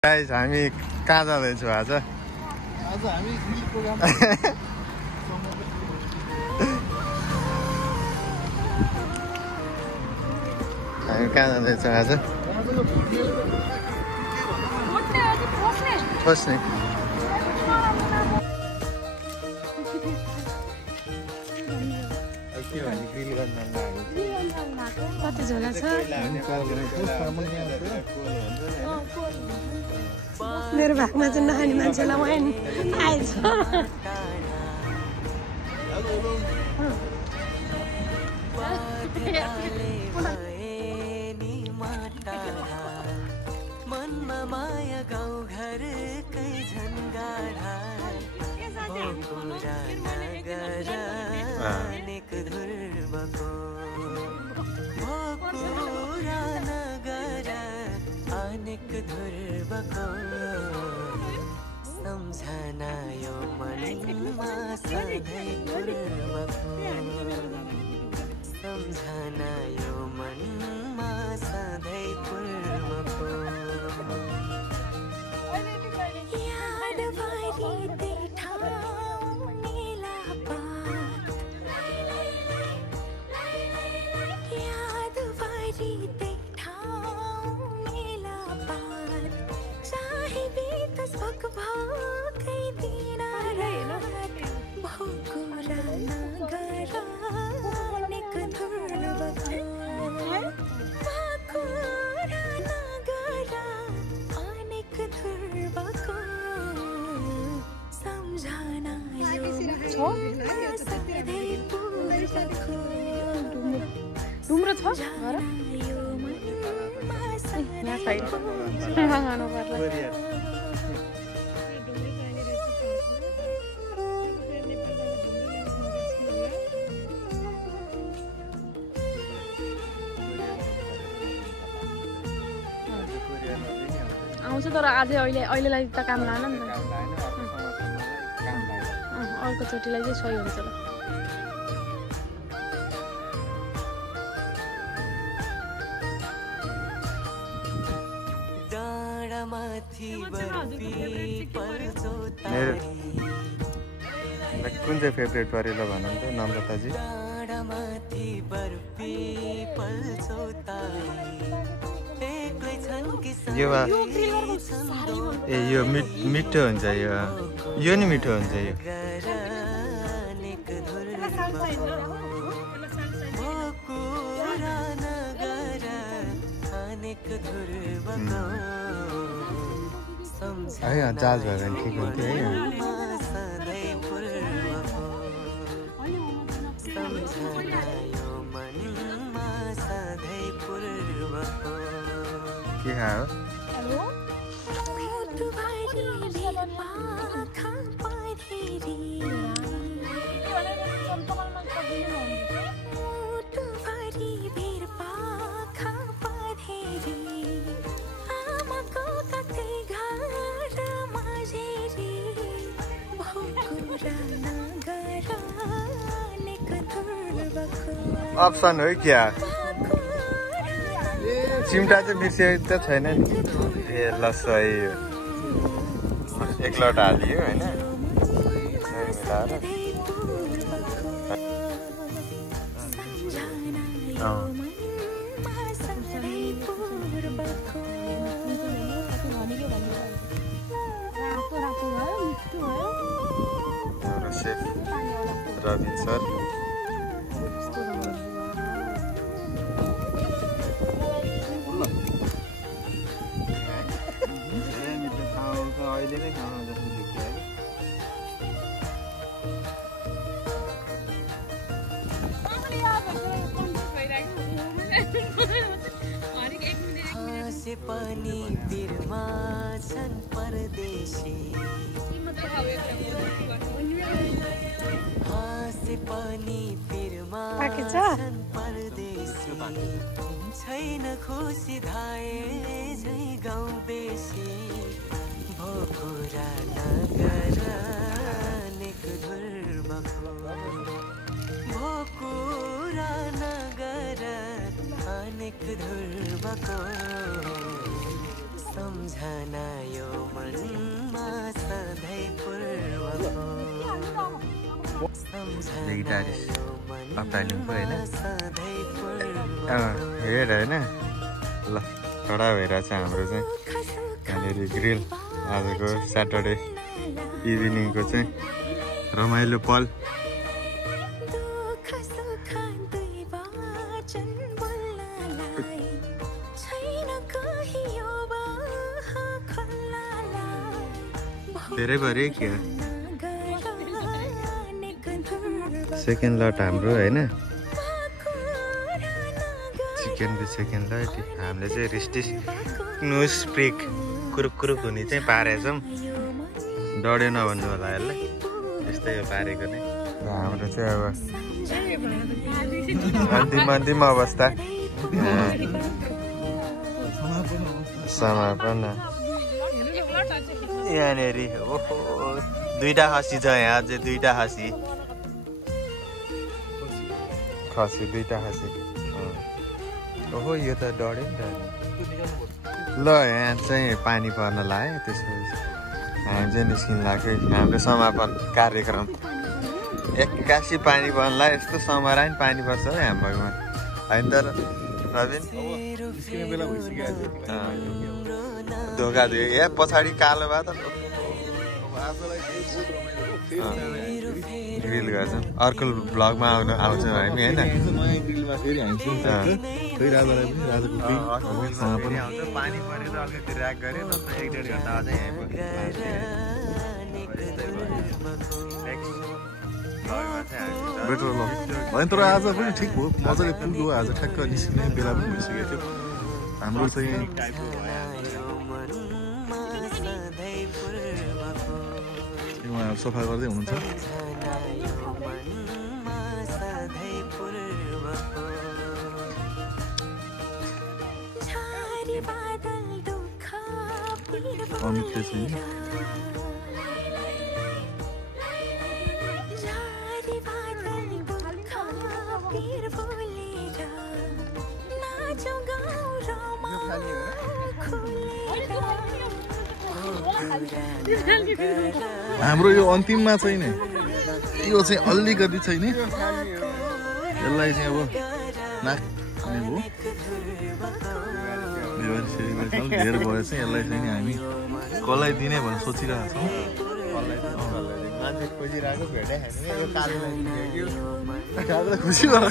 Guys हामी कहाँ जाँदैछौँ आज? आज हामी प्रोग्राम हामी कहाँ जाँदैछौँ आज? बस्ने कति झोला छ? मेरो भागमा चाहिँ नखाने मान्छेलाई म आएछ। मनमा माया गाउँ घरकै झन्गाडा अनेक ध्रुवको भोकुरा नगर अनेक ध्रुवको सम्झना यो मनमा सधैँ पूर्वको सम्झना यो मनमा सधैँ पूर्वको डुम्रो छ घर यहाँ साइड गाउनु पर्ला। आउँछ तर अझै अहिलेलाई त काम लागेन नि त। अर्कोचोटिलाई चाहिँ सही हुन्छ ल। कुन चाहिँ फेभरेट परेर भन्नु त नम्रताजी? यो मिठो हुन्छ, यो नि मिठो हुन्छ। यो है जहाज भयो भने ठिक हुन्थ्यो है। के खायो? अप्सन हो क्या? चिम्टा चाहिँ बिर्सेको त छैन नि। ए ल सही हो। एक लट हालियो होइन मिलाएर। हाम्रो सेफ रविन सर अहिले नै खाना जस्तो देखियो है। हाँसे पनि बिरमा छन् परदेशी हाँसे पनि बिरमा छन् परदेशी छैन खुसी धाए झै गाउँ बेसी भोकुरा नगर अनेक ध्रुवको भोकुरा नगर अनेक ध्रुवको सम्झ सम्झना यो मनमा सधैँ पूर्वको गिटारिस्ट अप्टालिङको होइन सधैँ पूर्व हेड होइन ल कडा भइरहेछ हाम्रो चाहिँ यहाँनिर ग्रिल आजको स्याटरडे इभिनिङको चाहिँ रमाइलो पल धेरै भरे के सेकेन्ड लट हाम्रो होइन चिकनको सेकेन्ड लट हामीले चाहिँ रिस्टिस नुस प्रिक कुरुक कुरुक हुने चाहिँ पारेछौँ डढ्यो नभन्नु होला यसलाई यस्तै हो पारेको नै हाम्रो चाहिँ अब अन्तिम अन्तिम अवस्था समापन यहाँनिर ओहो दुईटा खसी छ यहाँ अझै दुईटा खसी दुईटा खसी ओहो यो त डढ्यो नि त ल यहाँ चाहिँ पानी पर्न लाग्यो त्यसपछि हामी चाहिँ निस्किन लाग्यो हाम्रो समापन कार्यक्रम एक्कासी पानी पर्न लाग्यो यस्तो समरा नि पानी पर्छ है हाम्रोमा होइन तर नवीन धोका दियो यहाँ पछाडि कालो भयो त ग्रिल गर्छौँ अर्को भ्लगमा आउँछौँ हामी होइन पानी परेर अलिकति ऱ्याक गऱ्यो नत्र 1-1.5 घन्टा अझै बेटर ल होइन तर आज पनि ठिक भयो मजाले पुग्यो आज ठ्याक्क निस्किने बेला पनि भइसकेको थियो हाम्रो चाहिँ उहाँहरू सफा गर्दै हुनुहुन्छ अमितले चाहिँ हाम्रो यो अन्तिममा चाहिँ नि यो चाहिँ अलिकति छैन यसलाई चाहिँ अब नाक्ने भयो धेरै भयो चाहिँ यसलाई चाहिँ नि हामी कसलाई दिने भनेर सोचिरहेको छौँ खुसी भएर